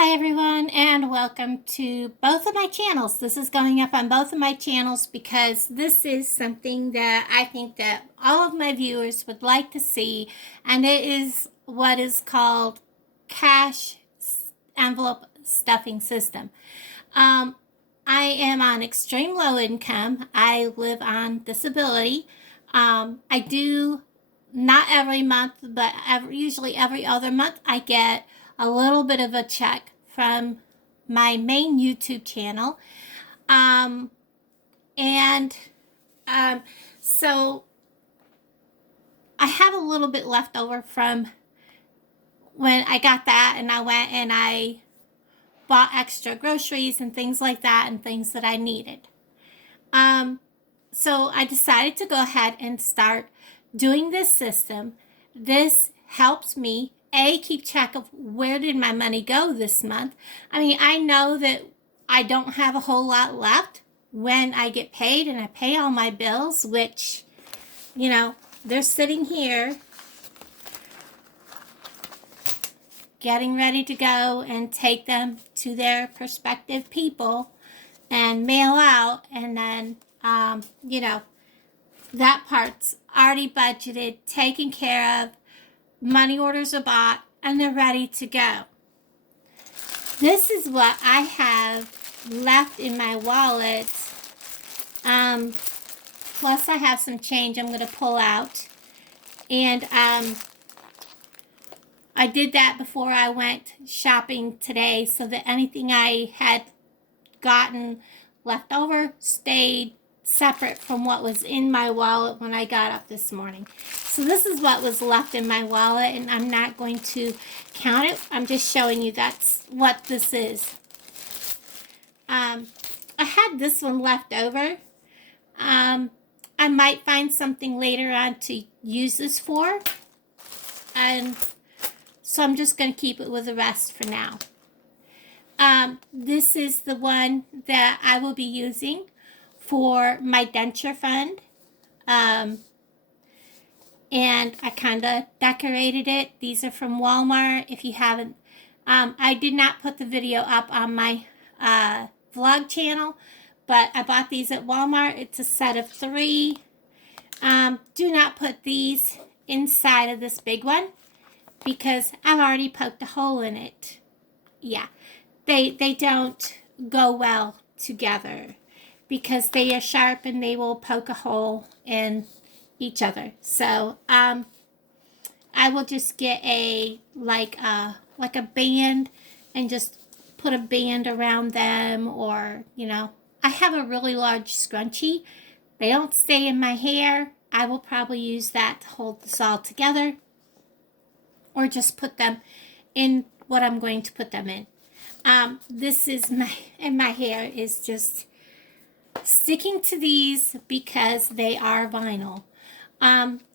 Hi everyone, and welcome to both of my channels. This is going up on both of my channels because this is something that I think that all of my viewers would like to see, and it is what is called cash envelope stuffing system. I am on extreme low income. I live on disability. I do not every month, but usually every other month, I get a little bit of a check from my main YouTube channel. Um, and um, so I have a little bit left over from when I got that, and I went and I bought extra groceries and things like that and things that I needed. So I decided to go ahead and start doing this system. This helps me keep track of where did my money go this month. I mean, I know that I don't have a whole lot left when I get paid and I pay all my bills, which, they're sitting here getting ready to go and take them to their prospective people and mail out. And then, that part's already budgeted, taken care of, money orders are bought, and they're ready to go. This is what I have left in my wallet. Plus I have some change I'm going to pull out. And I did that before I went shopping today so that anything I had gotten left over stayed separate from what was in my wallet when I got up this morning. So this is what was left in my wallet, and I'm not going to count it. I'm just showing you that's what this is. I had this one left over. I might find something later on to use this for, and so I'm just going to keep it with the rest for now. This is the one that I will be using for my Denture Fund. And I kind of decorated it. These are from Walmart. If you haven't, I did not put the video up on my vlog channel, but I bought these at Walmart. It's a set of 3. Do not put these inside of this big one because I've already poked a hole in it. Yeah, they don't go well together because they are sharp and they will poke a hole in each other. So I will just get a like a band and just put a band around them, or I have a really large scrunchie. They don't stay in my hair. I will probably use that to hold this all together, or just put them in what I'm going to put them in. This is my hair is just sticking to these because they are vinyl.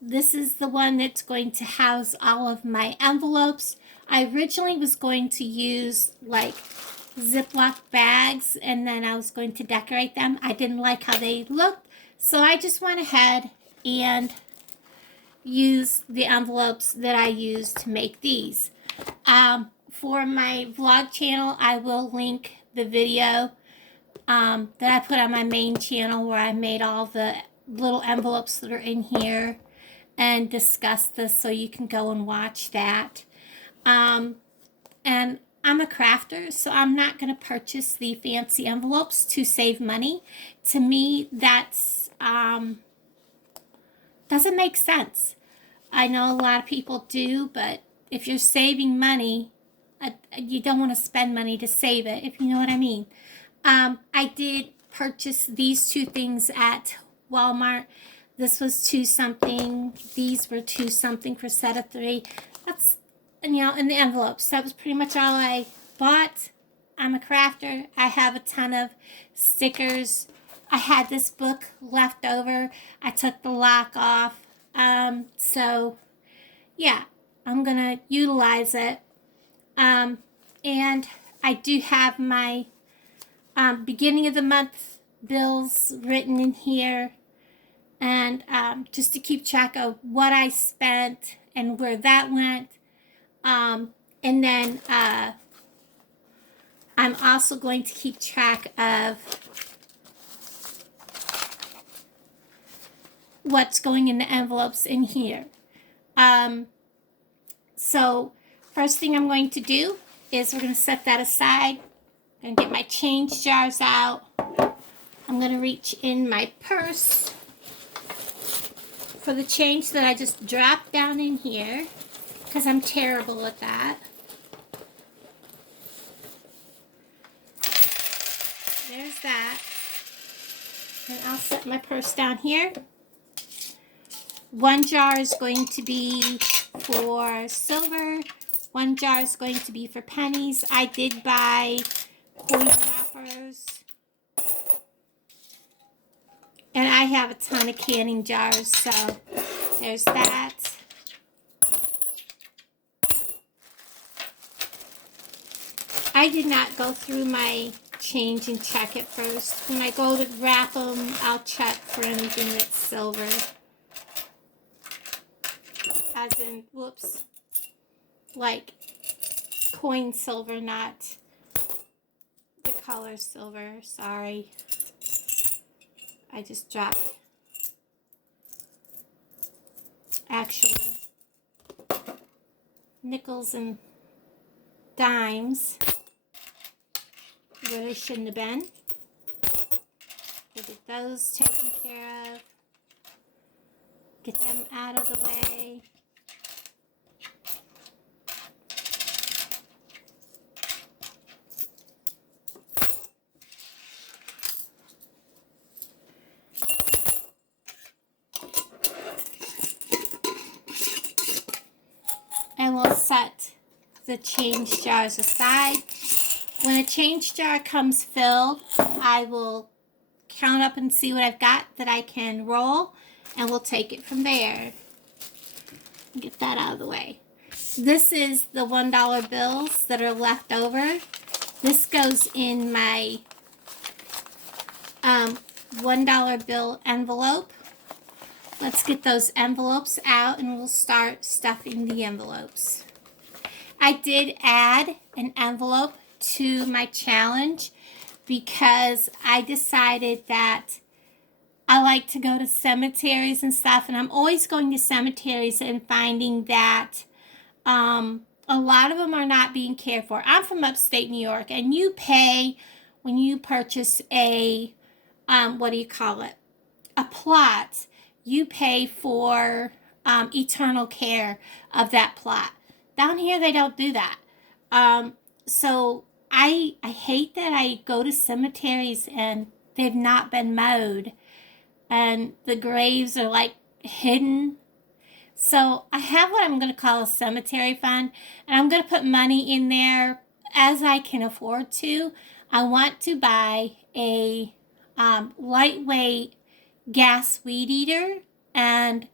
This is the one that's going to house all of my envelopes. I originally was going to use like Ziploc bags, and then I was going to decorate them. I didn't like how they looked, so I just went ahead and used the envelopes that I used to make these. For my vlog channel, I will link the video that I put on my main channel where I made all the little envelopes that are in here and discuss this, so you can go and watch that. And I'm a crafter, so I'm not going to purchase the fancy envelopes to save money. To me, that's doesn't make sense. I know a lot of people do, but if you're saving money, you don't want to spend money to save it, if you know what I mean. I did purchase these 2 things at Walmart. This was $2 something. These were $2 something for a set of 3. That's, in the envelopes. That was pretty much all I bought. I'm a crafter. I have a ton of stickers. I had this book left over. I took the lock off. So, yeah, I'm going to utilize it. And I do have my beginning of the month bills written in here, and just to keep track of what I spent and where that went. And then I'm also going to keep track of what's going in the envelopes in here. So first thing I'm going to do is we're going to set that aside. I'm going to get my change jars out. I'm going to reach in my purse for the change that I just dropped down in here, because I'm terrible at that. There's that. And I'll set my purse down here. One jar is going to be for silver. One jar is going to be for pennies. I did buy coin wrappers. And I have a ton of canning jars, so there's that. I did not go through my change and check it first. When I go to wrap them, I'll check for anything that's silver. As in, whoops, like coin silver, not the color silver. Sorry. I just dropped actual nickels and dimes where they shouldn't have been. We'll get those taken care of. Get them out of the way. And we'll set the change jars aside. When a change jar comes filled, I will count up and see what I've got that I can roll, and we'll take it from there. Get that out of the way. This is the $1 bills that are left over. This goes in my $1 bill envelope. Let's get those envelopes out and we'll start stuffing the envelopes. I did add an envelope to my challenge because I decided that I like to go to cemeteries and stuff, and I'm always going to cemeteries and finding that a lot of them are not being cared for. I'm from upstate New York, and you pay when you purchase a a plot. You pay for eternal care of that plot. Down here, they don't do that. So I hate that I go to cemeteries and they've not been mowed and the graves are like hidden. So I have what I'm going to call a cemetery fund, and I'm going to put money in there as I can afford to. I want to buy a lightweight gas weed eater and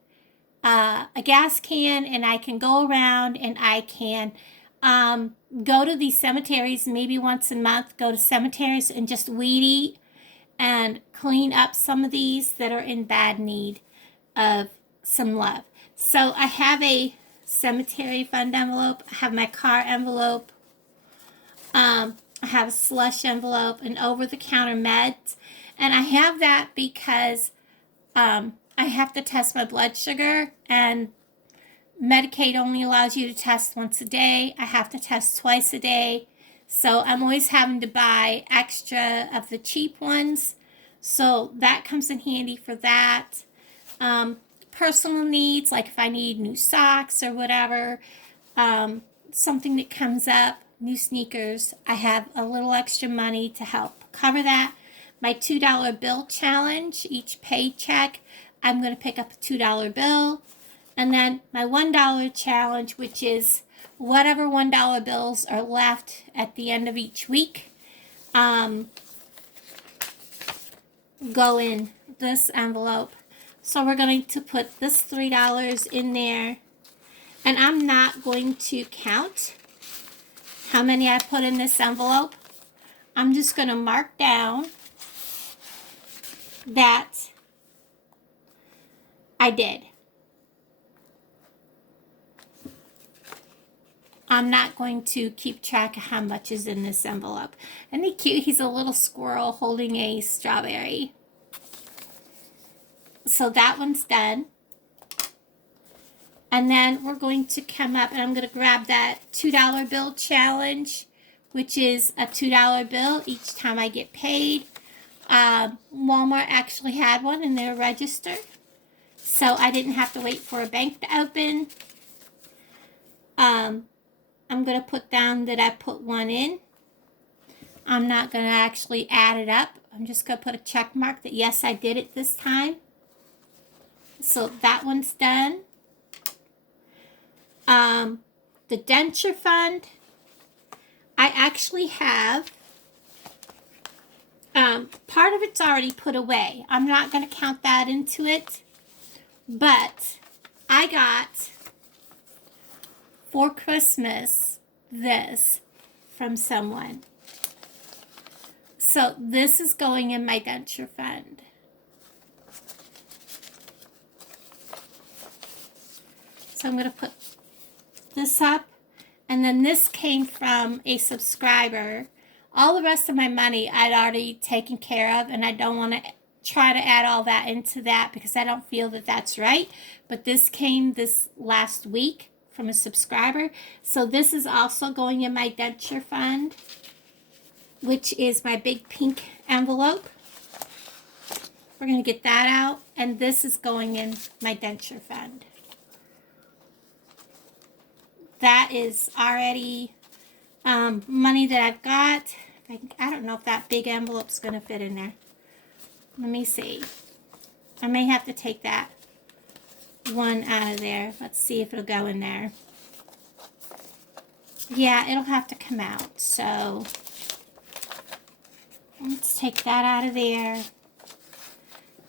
a gas can, and I can go around and I can go to these cemeteries maybe once a month, go to cemeteries and just weed eat and clean up some of these that are in bad need of some love. So I have a cemetery fund envelope, I have my car envelope, I have a slush envelope, and over-the-counter meds. And I have that because I have to test my blood sugar, and Medicaid only allows you to test once a day. I have to test twice a day. So I'm always having to buy extra of the cheap ones. So that comes in handy for that. Personal needs, like if I need new socks or whatever, something that comes up, new sneakers, I have a little extra money to help cover that. My $2 bill challenge, each paycheck, I'm going to pick up a $2 bill. And then my $1 challenge, which is whatever $1 bills are left at the end of each week, go in this envelope. So we're going to put this $3 in there. And I'm not going to count how many I put in this envelope. I'm just going to mark down that I did. I'm not going to keep track of how much is in this envelope. Isn't he cute? He's a little squirrel holding a strawberry. So that one's done. And then we're going to come up and I'm going to grab that $2 bill challenge, which is a $2 bill each time I get paid. Walmart actually had one in their register, so I didn't have to wait for a bank to open. I'm going to put down that I put one in. I'm not going to actually add it up. I'm just going to put a check mark that yes, I did it this time. So that one's done. The Denture Fund, I actually have, part of it's already put away. I'm not going to count that into it, but I got for Christmas this from someone. So this is going in my Denture Fund. So I'm going to put this up, and then this came from a subscriber. All the rest of my money I'd already taken care of, and I don't want to try to add all that into that because I don't feel that that's right. But this came this last week from a subscriber. So this is also going in my Denture Fund, which is my big pink envelope. We're going to get that out, and this is going in my Denture Fund. That is already money that I've got. I don't know if that big envelope's going to fit in there. Let me see. I may have to take that one out of there. Let's see if it'll go in there. Yeah, it'll have to come out. So let's take that out of there.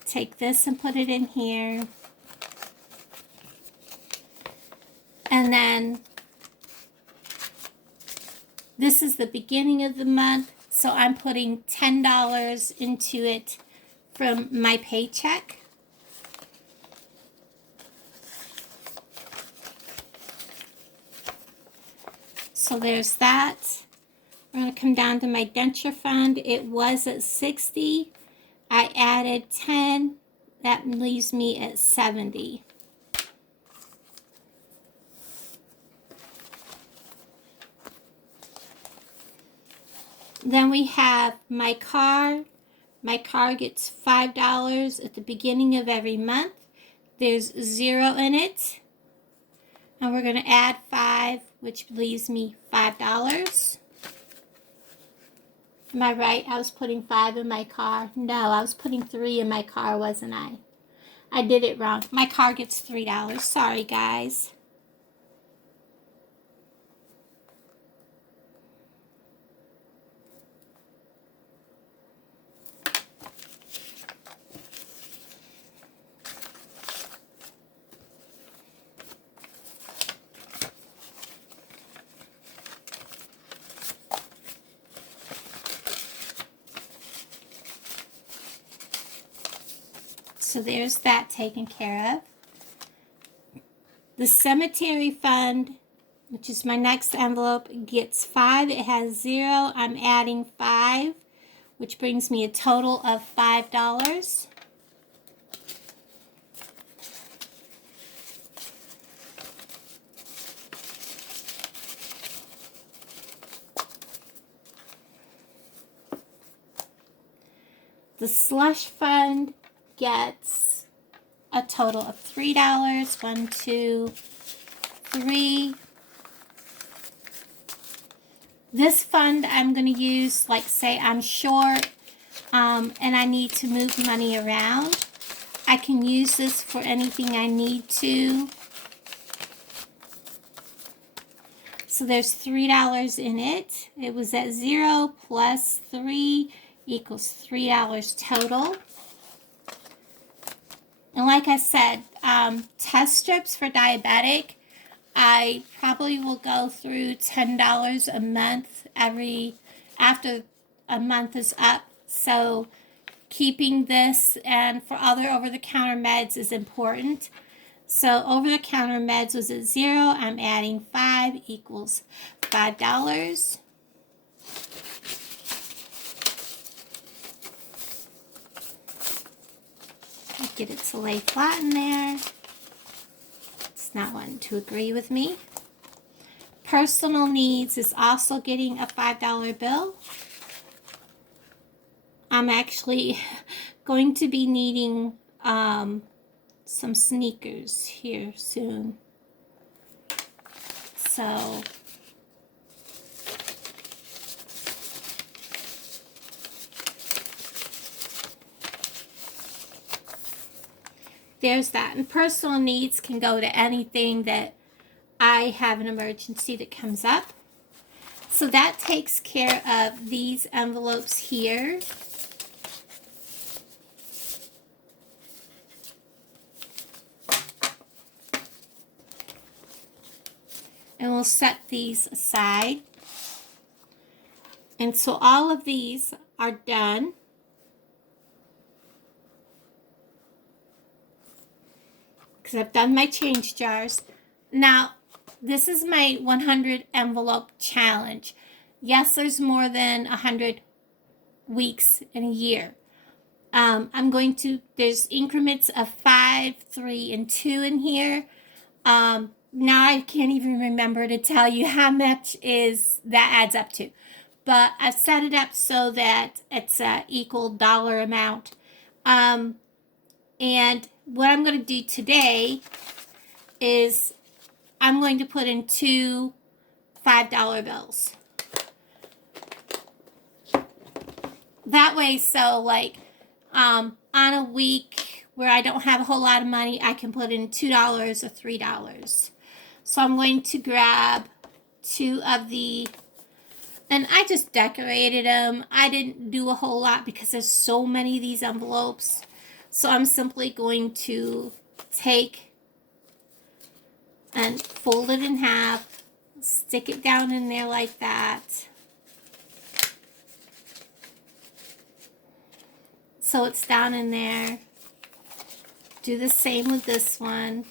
Take this and put it in here. And then this is the beginning of the month, so I'm putting $10 into it from my paycheck. So there's that. We're going to come down to my Denture Fund. It was at 60. I added 10. That leaves me at 70. Then we have my car. My car gets $5 at the beginning of every month. There's 0 in it. And we're going to add 5, which leaves me $5. Am I right? I was putting 5 in my car. No, I was putting 3 in my car, wasn't I? I did it wrong. My car gets $3. Sorry, guys. So there's that taken care of. The cemetery fund, which is my next envelope, gets 5. It has 0. I'm adding 5, which brings me a total of $5. The slush fund gets a total of $3. 1, 2, 3. This fund I'm going to use, like say I'm short and I need to move money around. I can use this for anything I need to. So there's $3 in it. It was at 0 plus 3 equals $3 total. And like I said, test strips for diabetic, I probably will go through $10 a month after a month is up. So keeping this and for other over-the-counter meds is important. So over-the-counter meds was at 0. I'm adding 5 equals $5. Get it to lay flat in there. It's not wanting to agree with me. Personal needs is also getting a $5 bill. I'm actually going to be needing some sneakers here soon. So there's that. And personal needs can go to anything that I have an emergency that comes up. So that takes care of these envelopes here. And we'll set these aside. And so all of these are done. Because I've done my change jars. Now, this is my 100 envelope challenge. Yes, there's more than 100 weeks in a year. There's increments of 5, 3, and 2 in here. Now I can't even remember to tell you how much that adds up to. But I've set it up so that it's an equal dollar amount. And what I'm going to do today is I'm going to put in 2 $5 bills. That way, so like on a week where I don't have a whole lot of money, I can put in $2 or $3. So I'm going to grab 2 of the, and I just decorated them. I didn't do a whole lot because there's so many of these envelopes. So I'm simply going to take and fold it in half, stick it down in there like that. So it's down in there. Do the same with this one.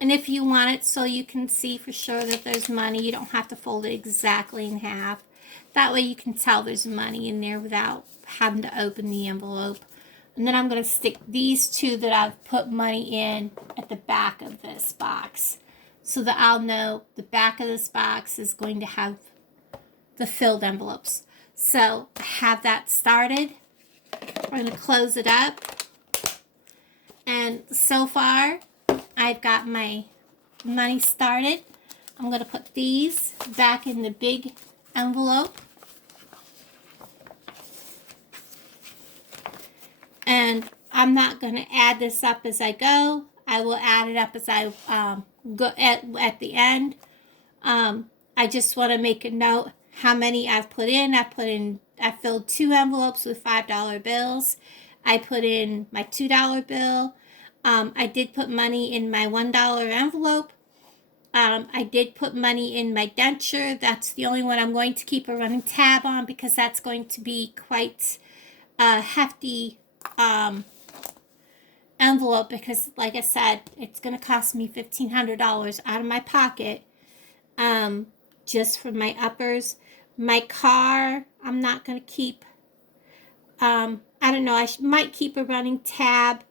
And if you want it so you can see for sure that there's money, you don't have to fold it exactly in half. That way you can tell there's money in there without having to open the envelope. And then I'm going to stick these 2 that I've put money in at the back of this box, so that I'll know the back of this box is going to have the filled envelopes. So I have that started. We're going to close it up. And so far, I've got my money started. I'm going to put these back in the big envelope. And I'm not going to add this up as I go. I will add it up as I go at the end. I just want to make a note how many I've put in. I filled 2 envelopes with $5 bills. I put in my $2 bill. I did put money in my $1 envelope. I did put money in my denture. That's the only one I'm going to keep a running tab on because that's going to be quite a hefty envelope, because like I said, it's going to cost me $1,500 out of my pocket just for my uppers. My car, I'm not going to keep, I don't know, I might keep a running tab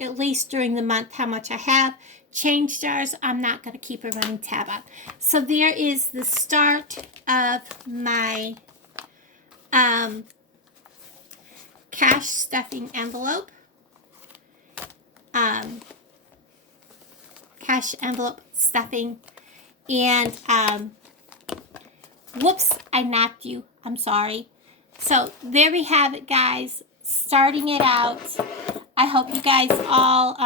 at least during the month how much I have. Change jars, I'm not going to keep a running tab on. So there is the start of my cash stuffing envelope. Cash envelope stuffing. And whoops, I knocked you. I'm sorry. So there we have it, guys. Starting it out. I hope you guys all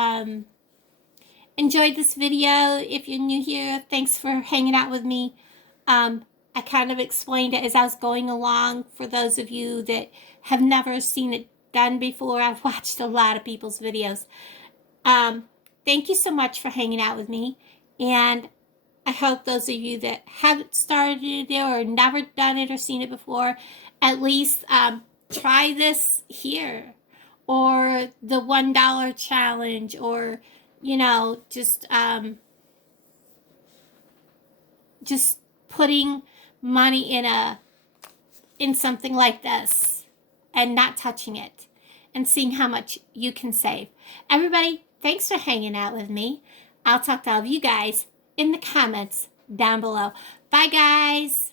enjoyed this video. If you're new here, thanks for hanging out with me. I kind of explained it as I was going along. For those of you that have never seen it done before, I've watched a lot of people's videos. Thank you so much for hanging out with me. And I hope those of you that haven't started it or never done it or seen it before, at least try this here. or the $1 challenge, or, you know, just putting money in something like this and not touching it and seeing how much you can save. Everybody, thanks for hanging out with me. I'll talk to all of you guys in the comments down below. Bye, guys.